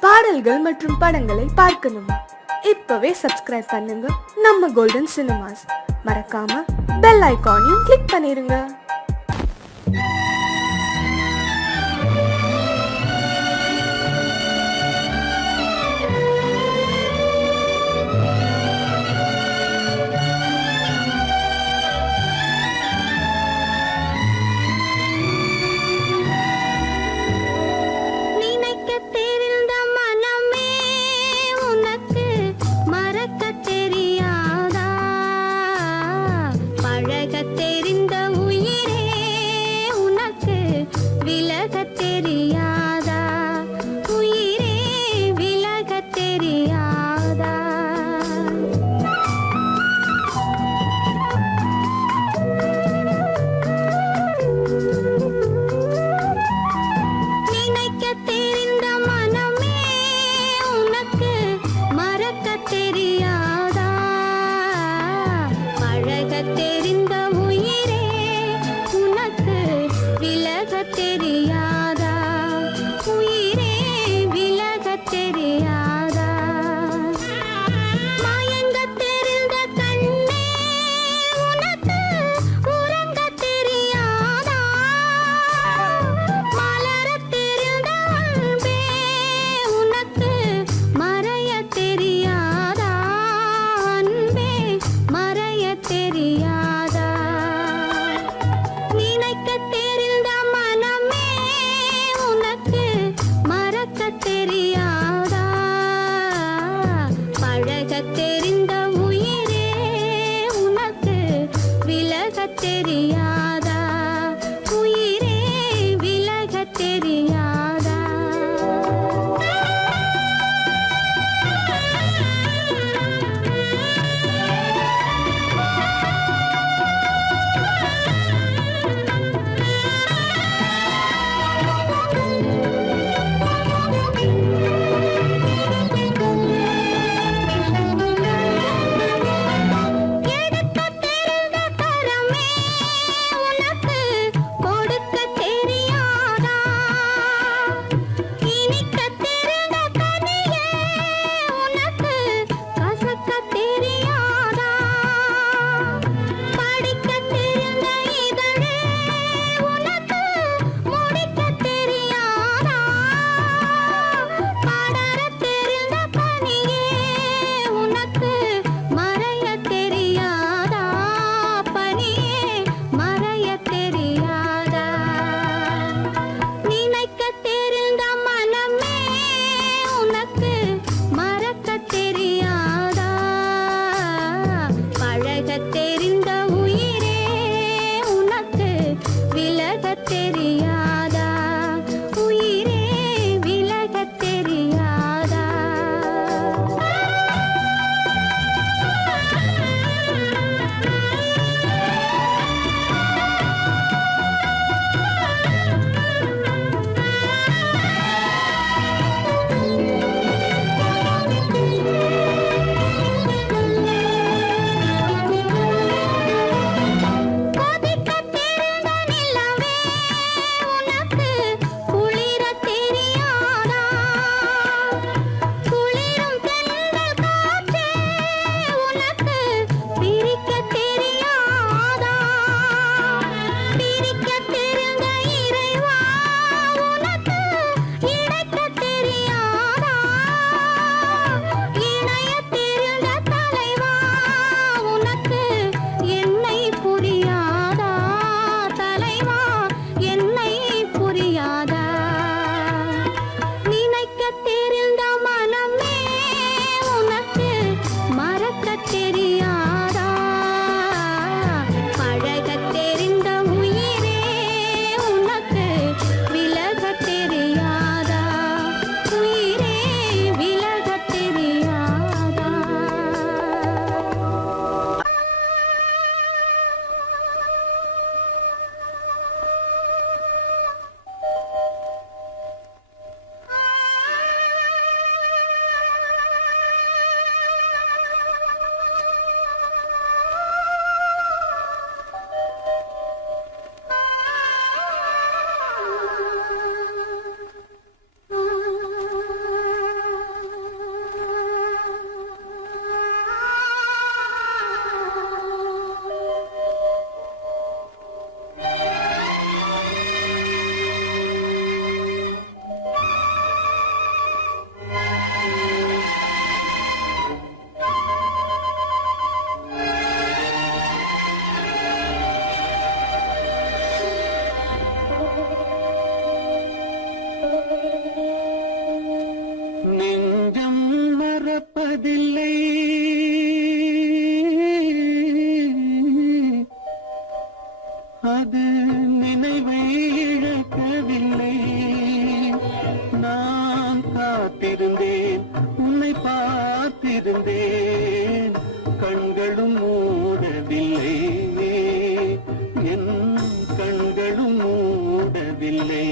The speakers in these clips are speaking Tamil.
பாடல்கள் மற்றும் படங்களை பார்க்கணுமா? இப்பவே சப்ஸ்கிரைப் பண்ணுங்க நம்ம கோல்டன் சினிமாஸ். மறக்காம பெல் ஐகானையும் கிளிக் பண்ணிருங்க. நெஞ்சம் மறப்பதில்லை, அது நினைவை இழக்கவில்லை. நான் காத்திருந்தேன், உன்னை பார்த்திருந்தேன், கண்களும் மூடவில்லை, என் கண்களும் மூடவில்லை.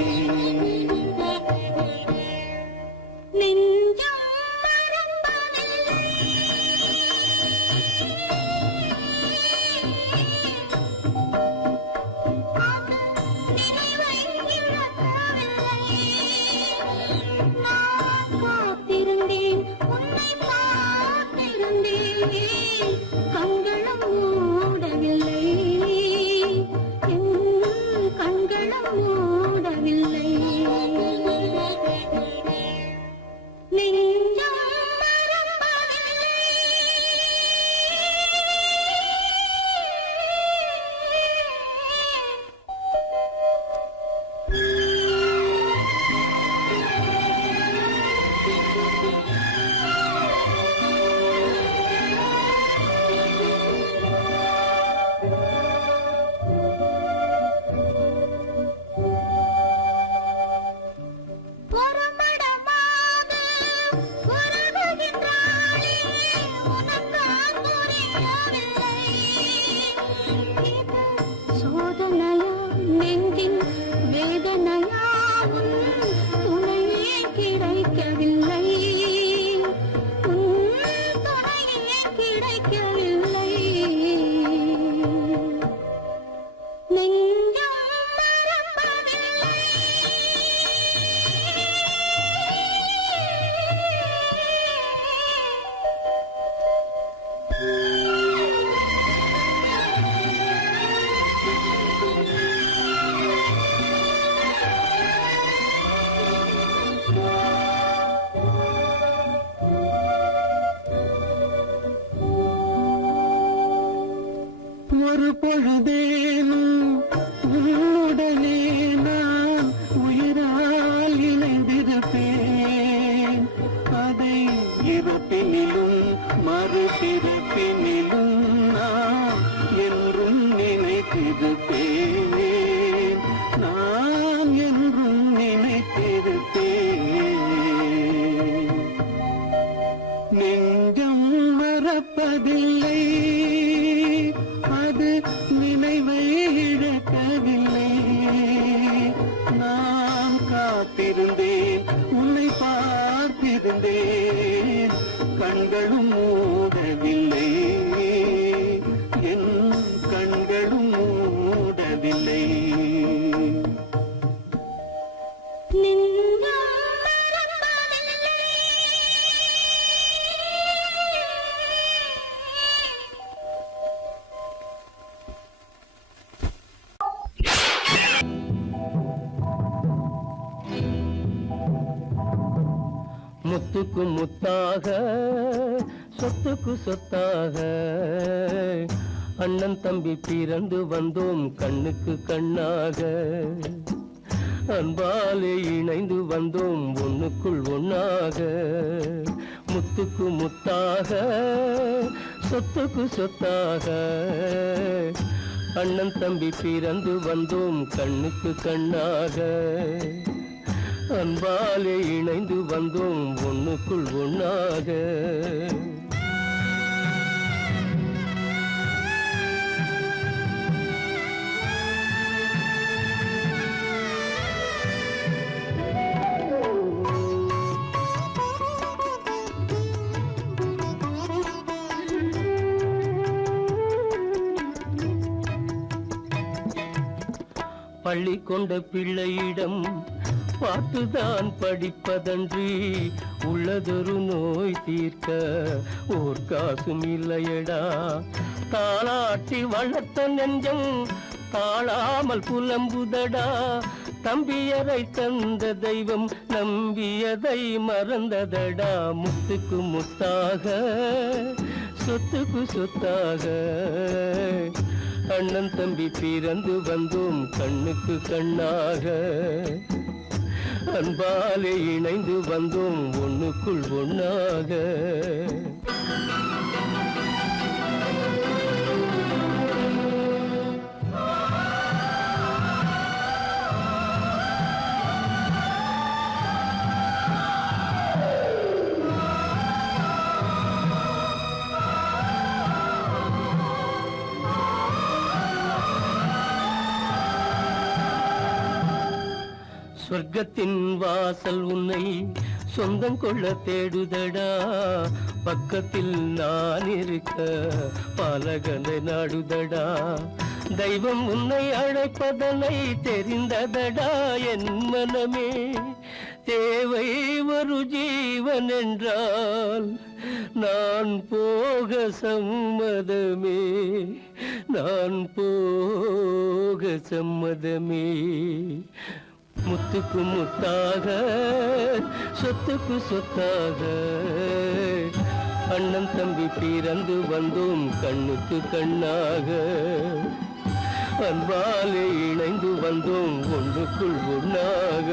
ஒரு பொழுதேனும் உன்னுடனே நான் உயிரால் இணைந்திருப்பேன். அதை இறப்பினிலும் மறுபிறப்பினிலும் நான் என்றும் நினைத்திருப்பேன், நான் என்றும் நினைத்திருப்பேன். நெஞ்சம் மறப்பதில்லை, அது நினைவை இழக்கவில்லை. நான் காத்திருந்தேன், உன்னை பார்த்திருந்தேன், கண்களும் மூடவில்லை, என் கண்களும் மூடவில்லை. முத்துக்கு முத்தாக, சொத்துக்கு சொத்தாக, அண்ணன் தம்பி பிறந்து வந்தோம் கண்ணுக்கு கண்ணாக. அன்பாலே இணைந்து வந்தோம் ஒண்ணுக்குள் ஒண்ணாக. முத்துக்கு முத்தாக, சொத்துக்கு சொத்தாக, அண்ணன் தம்பி பிறந்து வந்தோம் கண்ணுக்கு கண்ணாக. அன்பாலே இணைந்து வந்தோம் ஒண்ணுக்குள் ஒண்ணாக. பள்ளி கொண்ட பிள்ளையிடம் பார்த்துதான் படிப்பதன்றி உள்ளதொரு நோய் தீர்க்க ஓர் காசும் இல்லையடா. தாளாட்டி வளர்த்த நெஞ்சம் தாழாமல் புலம்புதடா. தம்பியரை தந்த தெய்வம் நம்பியதை மறந்ததடா. முத்துக்கு முத்தாக, சொத்துக்கு சொத்தாக, அண்ணன் தம்பி பிறந்து வந்தோம் கண்ணுக்கு கண்ணாக. அன்பாலே இணைந்து வந்தோம் ஒண்ணுக்குள் ஒண்ணாக. சொர்க்கத்தின் வாசல் உன்னை சொந்தம் கொள்ள தேடுதடா, பக்கத்தில் நான் இருக்க பாலகனை நாடுதடா. தெய்வம் உன்னை அழைப்பதனை தெரிந்ததடா என் மனமே. தேவை ஒரு ஜீவன் என்றால் நான் போக சம்மதமே, நான் போக சம்மதமே. முத்துக்கு முத்தாக சொத்துக்கு சொத்தாக அண்ணன் தம்பி பிறந்து வந்தோம் கண்ணுக்கு கண்ணாக. அன்பாலே இணைந்து வந்தோம் ஒன்றுக்குள் ஒண்ணாக.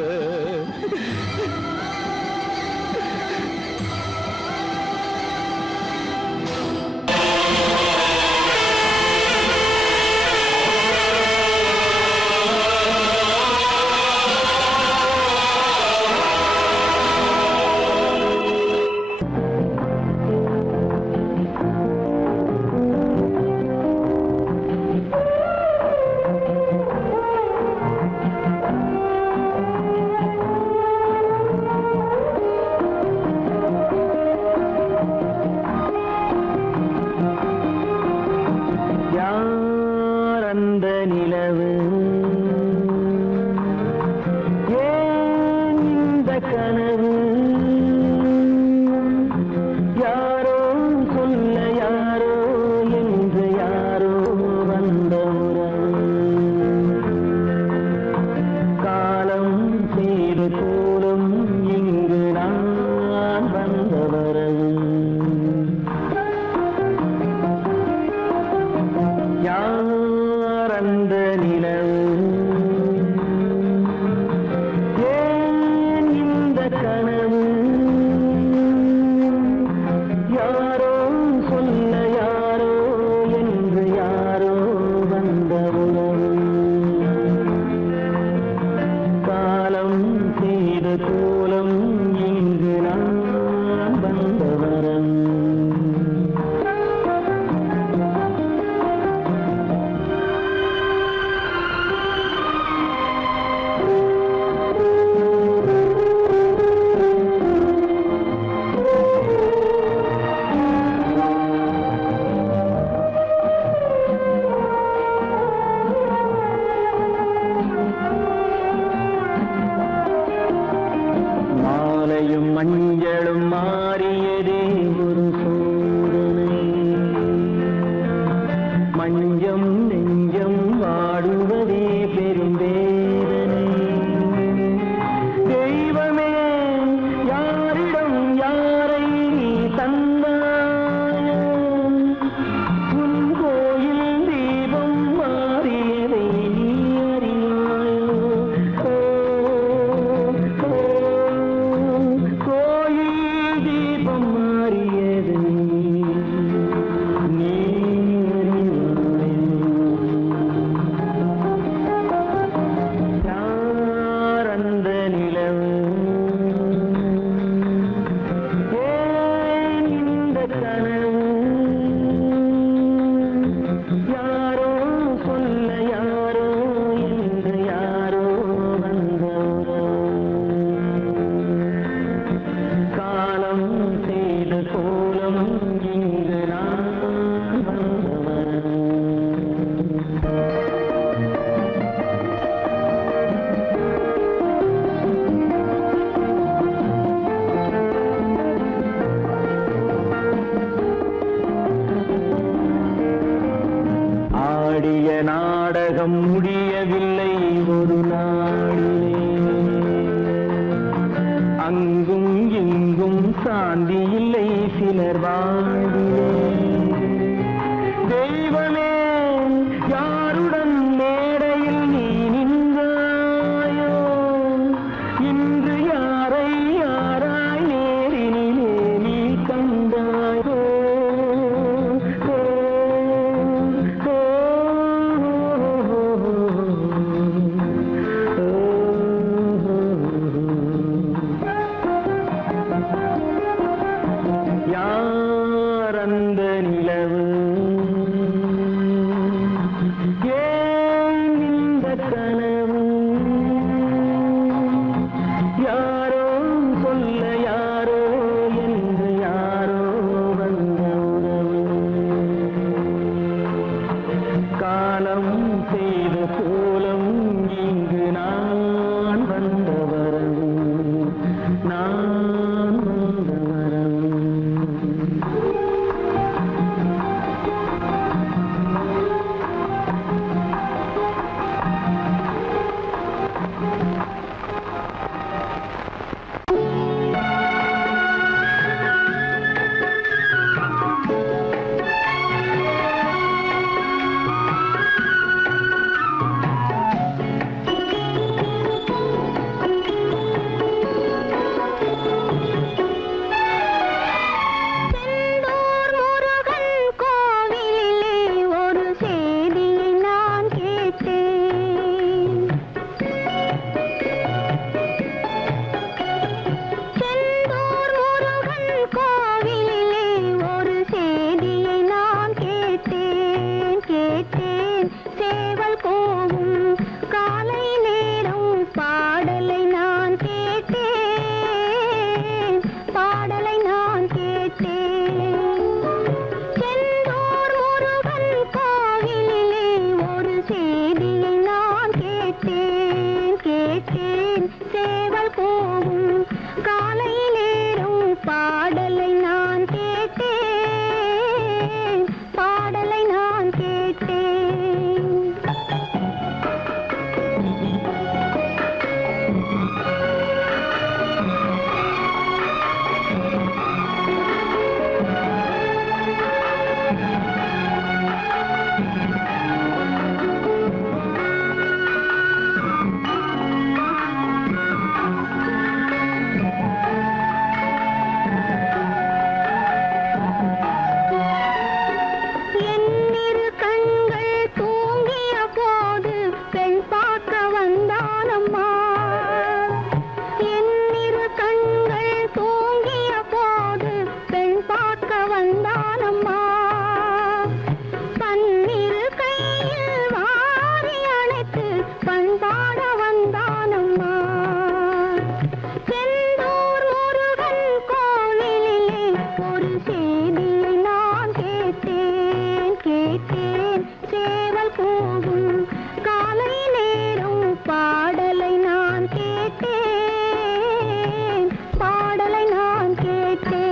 மஞ்சளும் மாறியதே ஒரு சோதனை, மஞ்சம் நெஞ்சம் வாடுவதே பெரும் வேதனை. தெய்வமே யாரிடம் யாரை தந்தாயோ, உன் கோயில் தீபம் மாறியதை நீ அறியாயோ. கோயில் தீபம் மாறியதை நீ யார் அந்த நிலவு, ஏன் இந்த கனவு, யாரோ சொல்ல யாரோ என்று யாரோ வந்த காலம் செய்த கோலம் இங்கு நான் வந்தவன். ஆடிய நாடகம் முடியவில்லை ஒரு நாளிலே, அங்கும் இங்கும் சாந்தி இல்லை சிலர் வாழ்விலே. தெய்வமே யாருடன் மேடையில் நீ நின்றாயோ, இன்று ஒரு செய்தியை நான் கேட்டேன் கேட்டேன் சேவல் கூவும் காலை நேரம் பாடலை நான் கேட்டேன் பாடலை நான் கேட்டேன்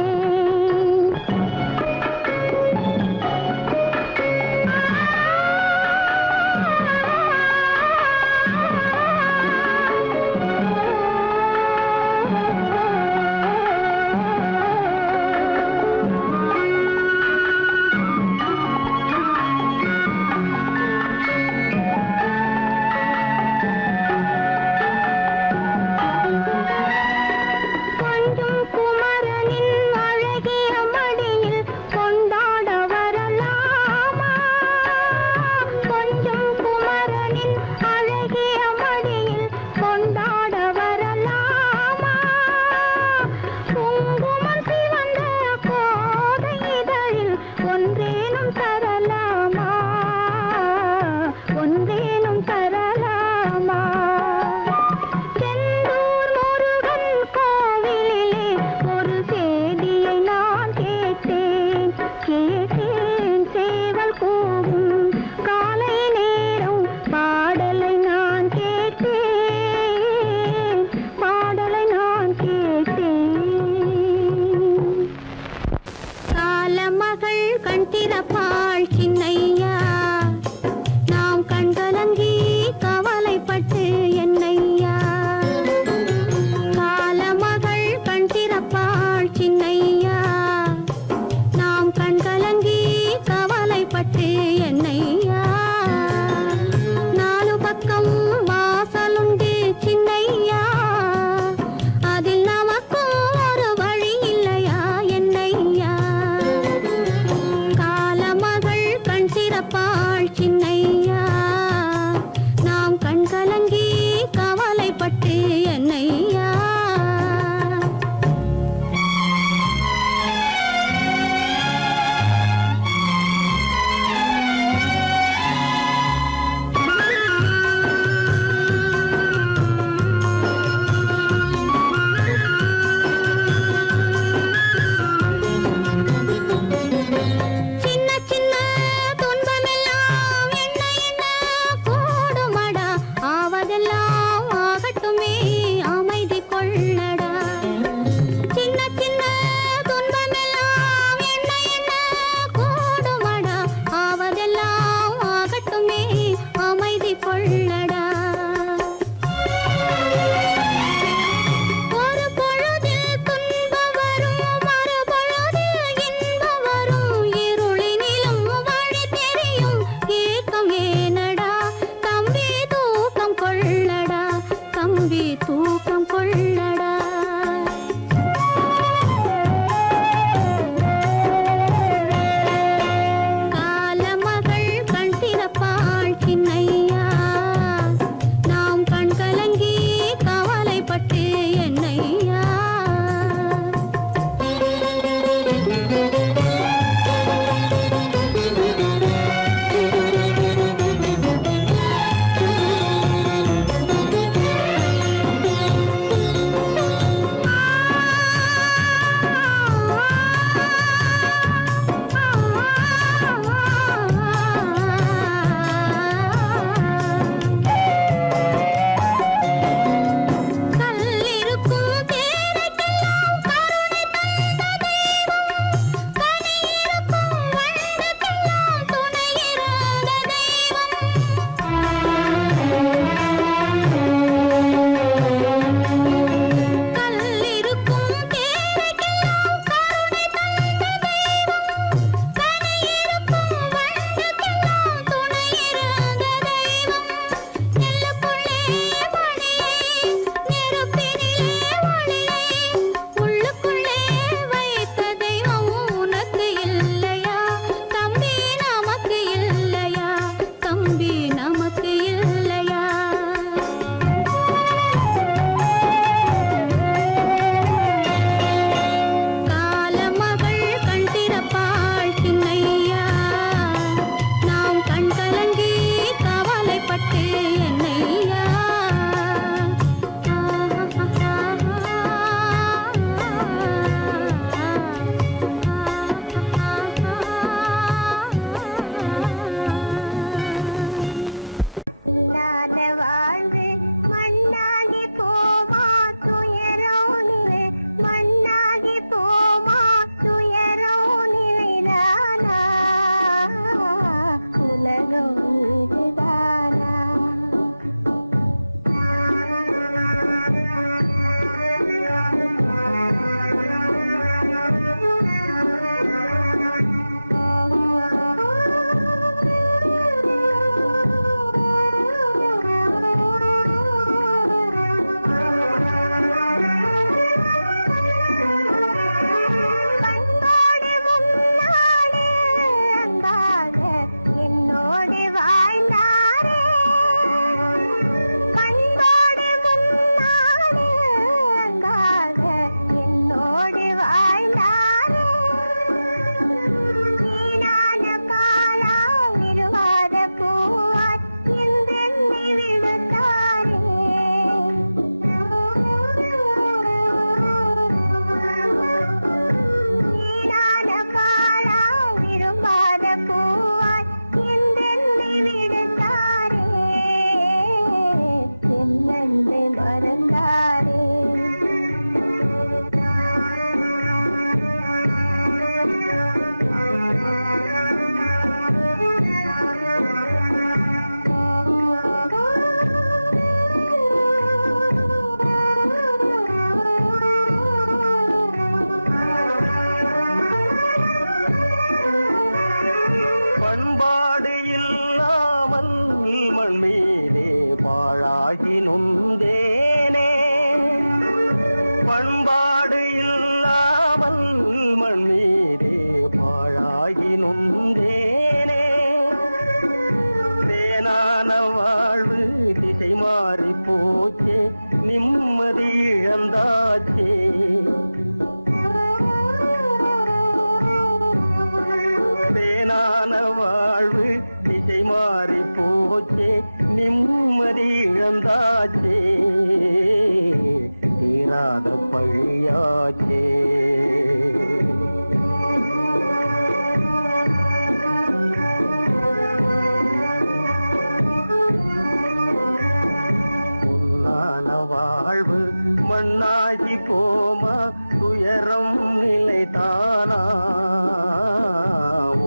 தானா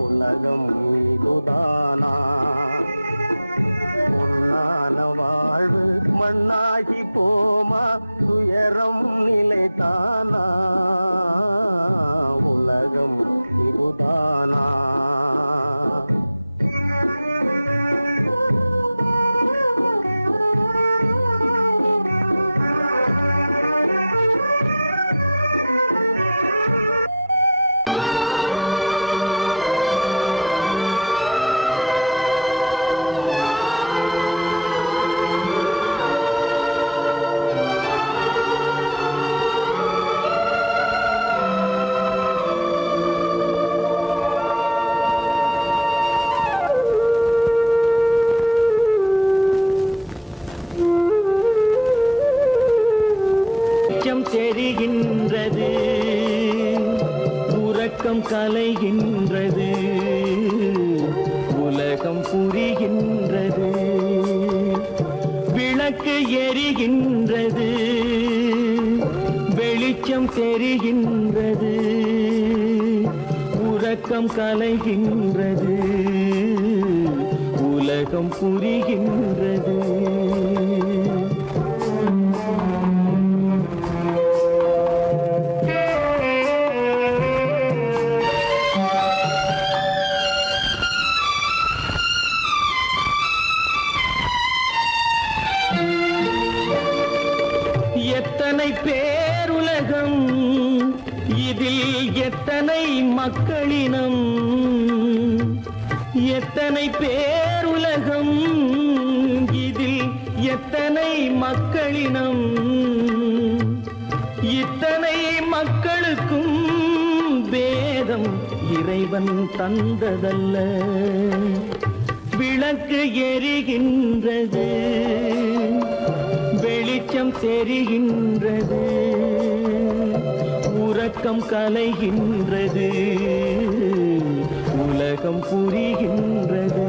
உலகம் இதுதானா பொன்னான வாழ்வு மண்ணாகி போமா துயரம் நிலைதானா உலகம் இதுதானா தெரிகின்றது உறக்கம் கலைகின்றது உலகம் புரிகின்றது விளக்கு எரிகின்றது வெளிச்சம் தெரிகின்றது உறக்கம் கலைகின்றது உலகம் புரிகின்றது எத்தனை பேருலகம் இதில் எத்தனை மக்களினம் எத்தனை பேருலகம் இதில் எத்தனை மக்களினம் இத்தனை மக்களுக்கும் வேதம் இறைவன் தந்ததல்ல விளக்கு எரிகின்றது வெளிச்சம் தெரிகின்றது உறக்கம் கலைகின்றது உலகம் புரிகின்றது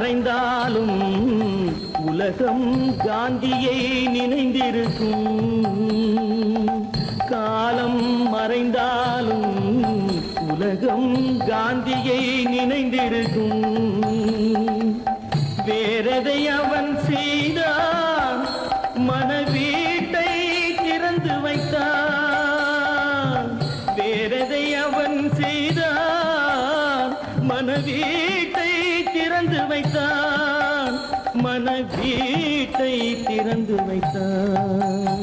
மறைந்தாலும் உலகம் காந்தியை நினைந்திருக்கும் காலம் மறைந்தாலும் உலகம் காந்தியை நினைந்திருக்கும் வேறதை அவன் செய்தான் மனவீட்டை திறந்து வைத்தான் வேறதை அவன் செய்தான் மனவீட்டை திறந்து வைத்தான் மனவீட்டை திறந்து வைத்தான்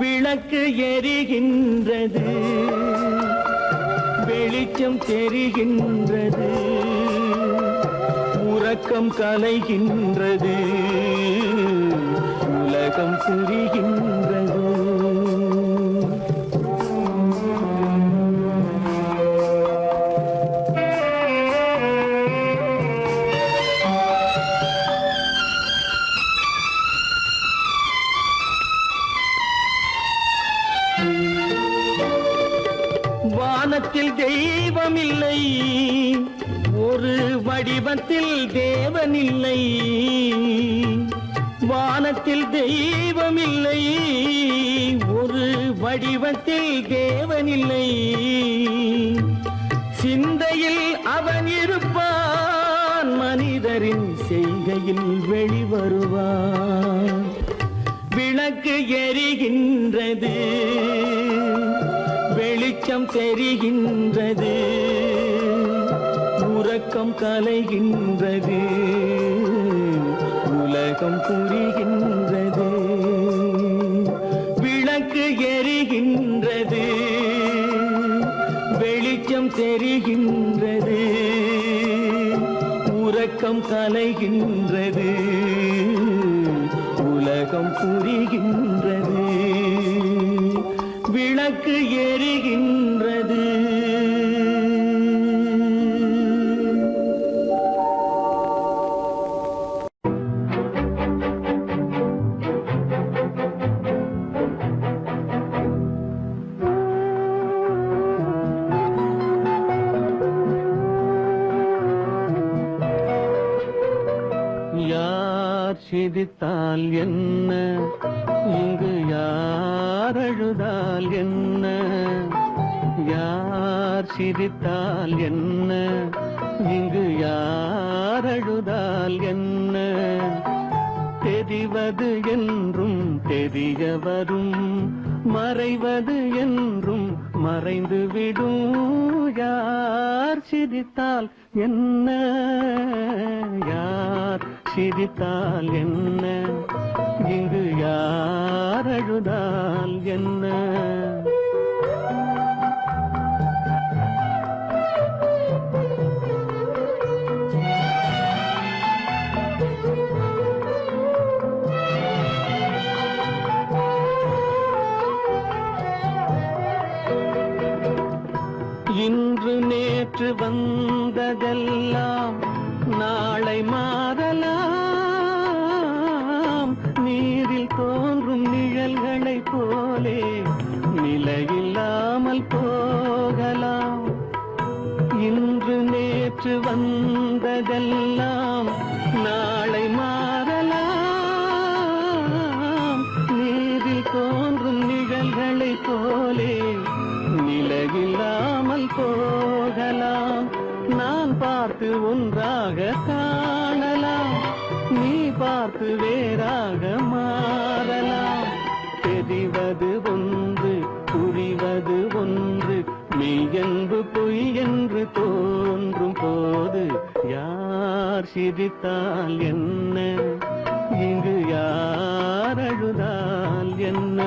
விளக்கு எரிகின்றது வெளிச்சம் தெரிகின்றது உறக்கம் கலைகின்றது உலகம் புரிகின்றது வானத்தில் தெய்வமில்லை ஒரு வடிவத்தில் தேவனில்லை வானத்தில் தெய்வமில்லை ஒரு வடிவத்தில் தேவனில்லை சிந்தையில் அவன் இருப்பான் மனிதரின் செய்கையில் வெளிவருவான் விளக்கு எரிகின்றது வெளிச்சம் தெரிகின்றது உறக்கம் கலைகின்றது உலகம் புரிகின்றது விளக்கு எரிகின்றது வெளிச்சம் தெரிகின்றது உறக்கம் கலைகின்றது உலகம் புரிகின்றது விளக்கு எரிகின்றது சிரித்தால் என்ன, இங்கு யார் அழுதால் என்ன, யார் சிரித்தால் என்ன, இங்கு யார் அழுதால் என்ன, தெரிவது என்றும் தெரிய வரும், மறைவது என்றும் மறைந்து விடும், யார் சிரித்தால் என்ன, யார் சிரித்தால் என்ன, இங்கு யார் அழுதால் என்ன. இன்று நேற்று வந்ததெல்லாம் நாளை மாறலாம், நீரில் தோன்றும் நிழல்களை போலே நிலையில்லாமல் போகலாம். இன்று நேற்று வந்ததெல்லாம் நாளை மாறலாம், நீரில் தோன்றும் நிழல்களை போலே நிலையில்லாமல் போகலாம். நான் பார்த்து ஒன்றாக காணலாம், நீ பார்த்து வேறாக மாறலாம். தெரிவது ஒன்று, புரிவது ஒன்று, மெய் என்று பொய் என்று தோன்றும் போது யார் சிரித்தால் என்ன, இங்கு யார் அழுதால் என்ன.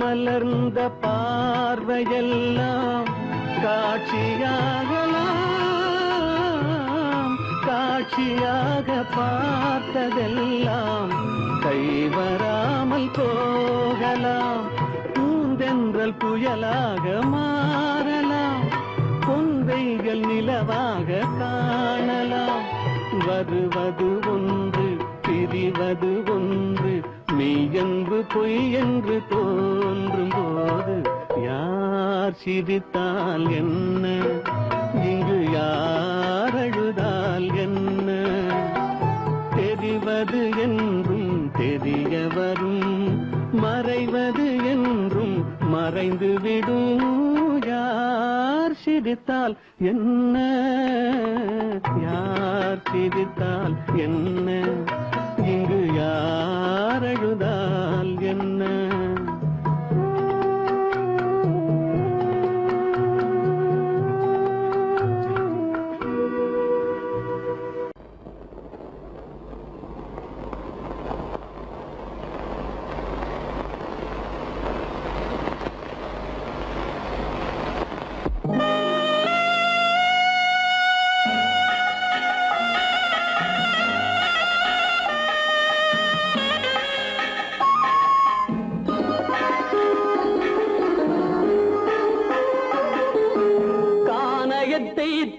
மலர்ந்த பார்வையெல்லாம் காட்சியாகலாம், காட்சியாக பார்த்ததெல்லாம் கைவராமல் போகலாம். பூந்தென்றல் புயலாக மாறலாம், பொன்வைகள் நிலவாக காணலாம். வருவது ஒன்று, பிரிவது ஒன்று, மெய்யென்று பொய் என்று தோன்றும் போது யார் சிரித்தால் என்ன, இங்கு யார் அழுதால் என்ன. தெரிவது என்றும் தெரிய வரும், மறைவது என்றும் மறைந்து விடும், யார் சிரித்தால் என்ன, யார் சிரித்தால் என்ன, இங்கு யார் அழுதால் என்ன.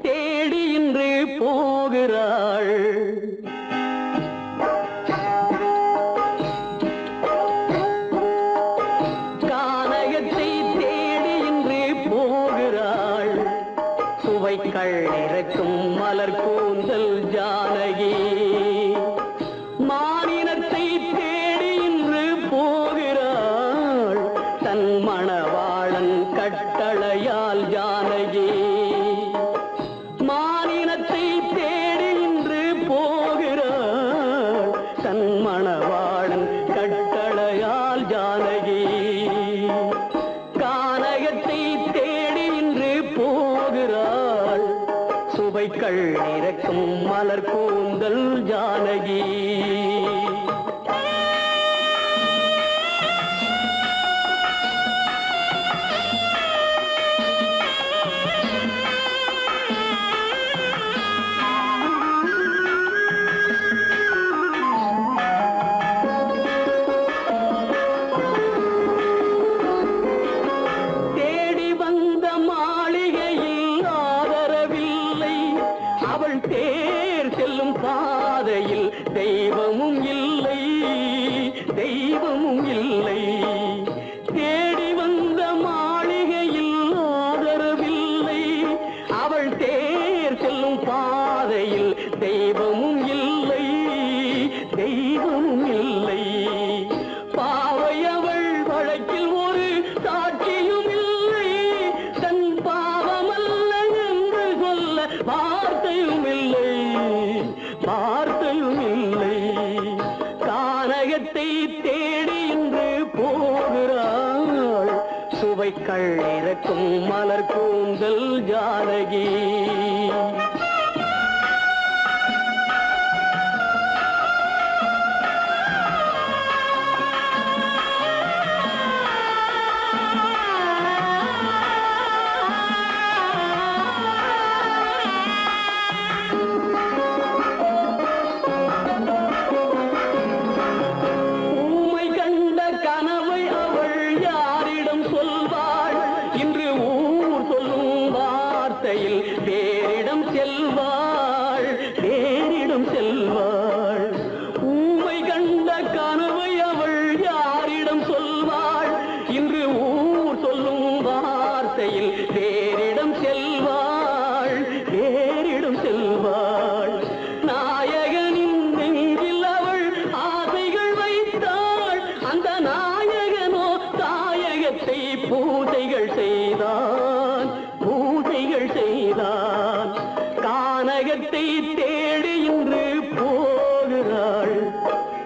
தேடி இன்று போகிறாள், கானகத்தை தேடி இன்று போகிறாள். சுவைக்கள் இறக்கும் மலர் கூந்தல் ஜானகி, மானினத்தை தேடி இன்று போகிறாள். தன் மணவாளன் கட்டளையால் ஜானகி, மானினத்தை தேடி இன்று போகிறாள். தன் மணவாளன் கட்டளையால் ஜானகி, கானகத்தை தேடி இன்று போகிறாள். சுவைக்கள் இறக்கும் மலர் கூந்தல் ஜானகி. கானகத்தை தேடி இன்று போகிறாள் சுவைக்கள் இறக்கும் மலர் கூந்தல் ஜானகி.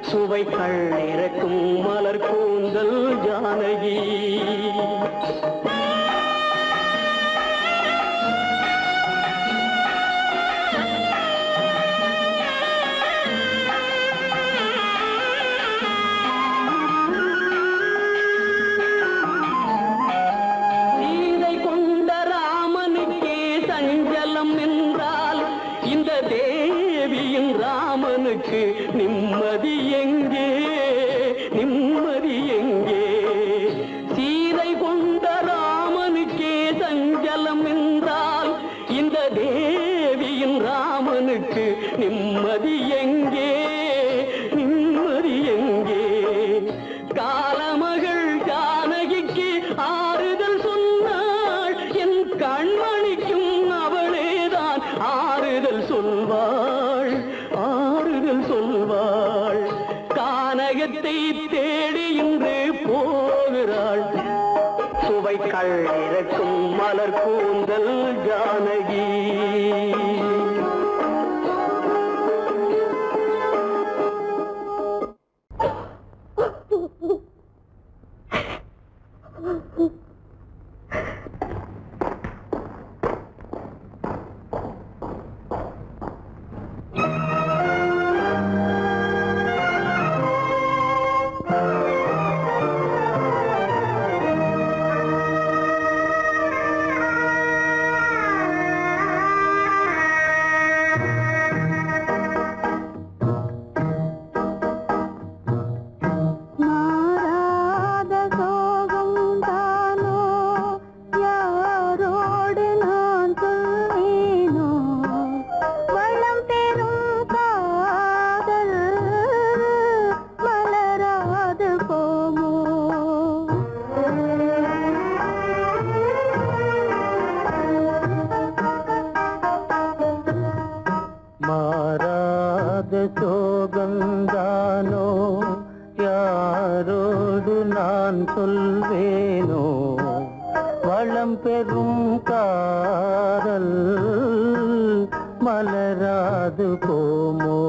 சுவைக்கள் இறக்கும் மலர் கூந்தல் ஜானகி. சீதை கொண்ட ராமனுக்கே சஞ்சலம் என்றால் இந்த தேவியின் ராமனுக்கு நிம்மதி எங்கே, நிம்மதி எங்கே? சீதை கொண்ட ராமனுக்கே சஞ்சலம் என்றால் இந்த தேவியின் ராமனுக்கு நிம்மதி எங்கே, நிம்மதி எங்கே? காலமகள் ஜானகிக்கு ஆறுதல் சொன்னாள், என் கண்மணிக்கும் அவளேதான் ஆறுதல் சொல்வாள், ஆறுதல் சொல்வாள். கானகத்தை தேடி இன்று போகிறாள் சுவைக்கள் இறக்கும் மலர் கூந்தல் ஜானகி. சோகந்தானோ யாரோடு நான் சொல்வேனோ வளம் பெறும் காதல் மலராது போமோ.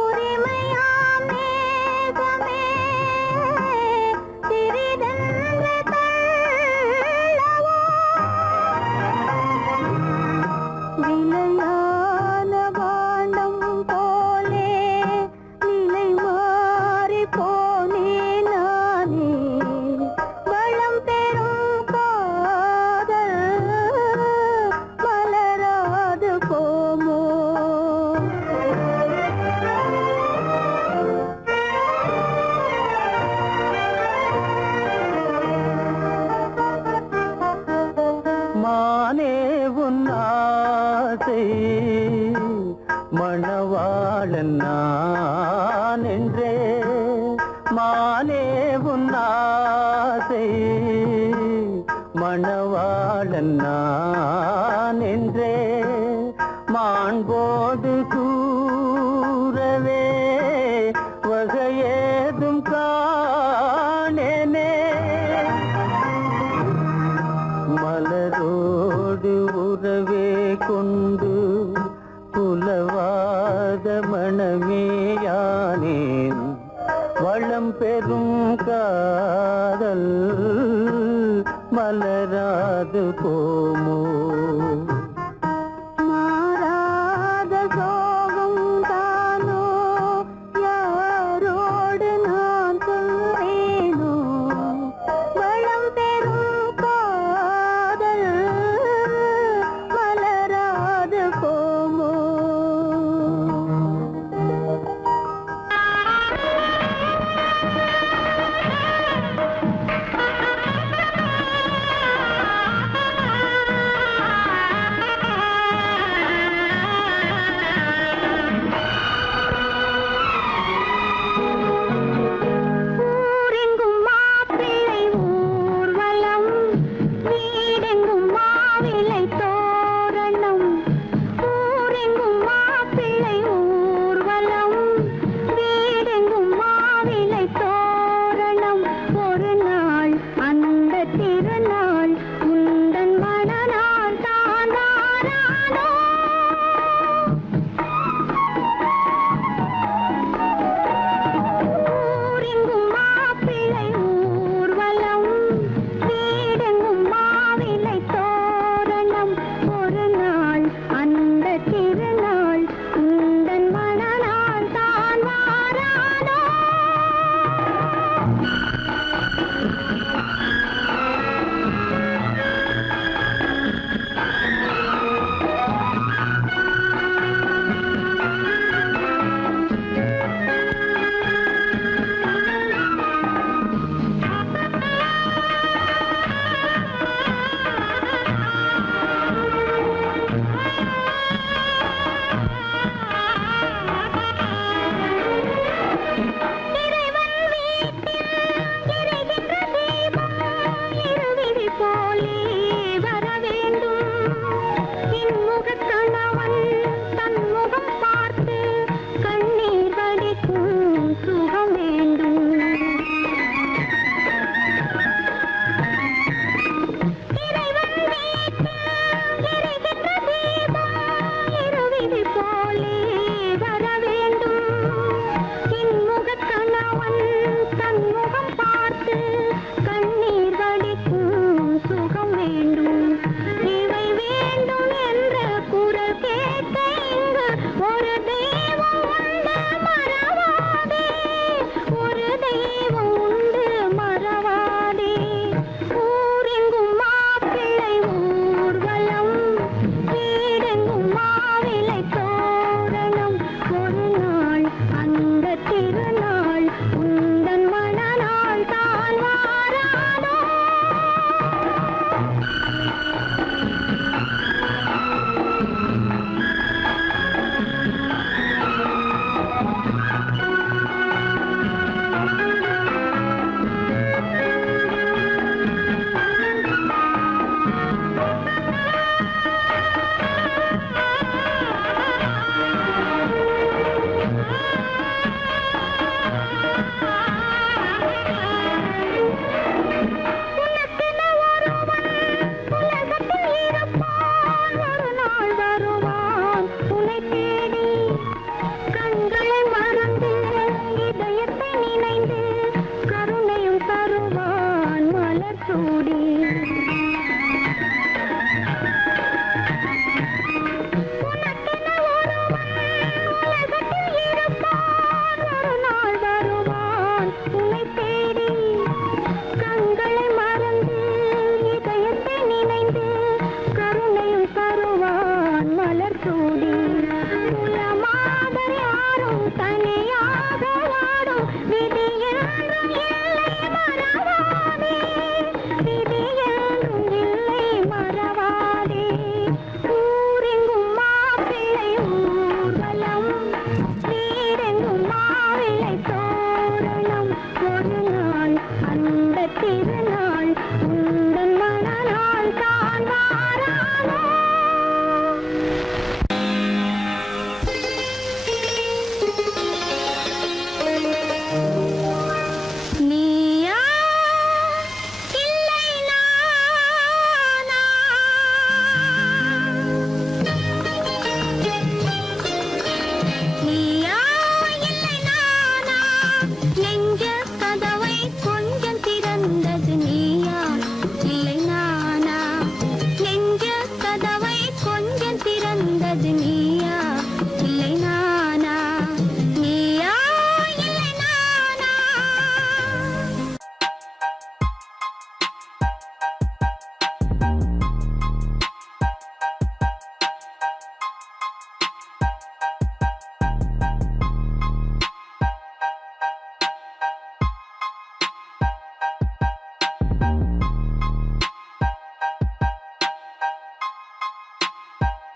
உரிமை நானே உன் ஆசை மணவாளன் நான் என்றே மாண்போடு கூறவே வகையேதும் காணேனே மலரோடு உறவே கொண்டு புலவாத மணமேயானேன் வளம் பெறும் காதல் மலராது போமோ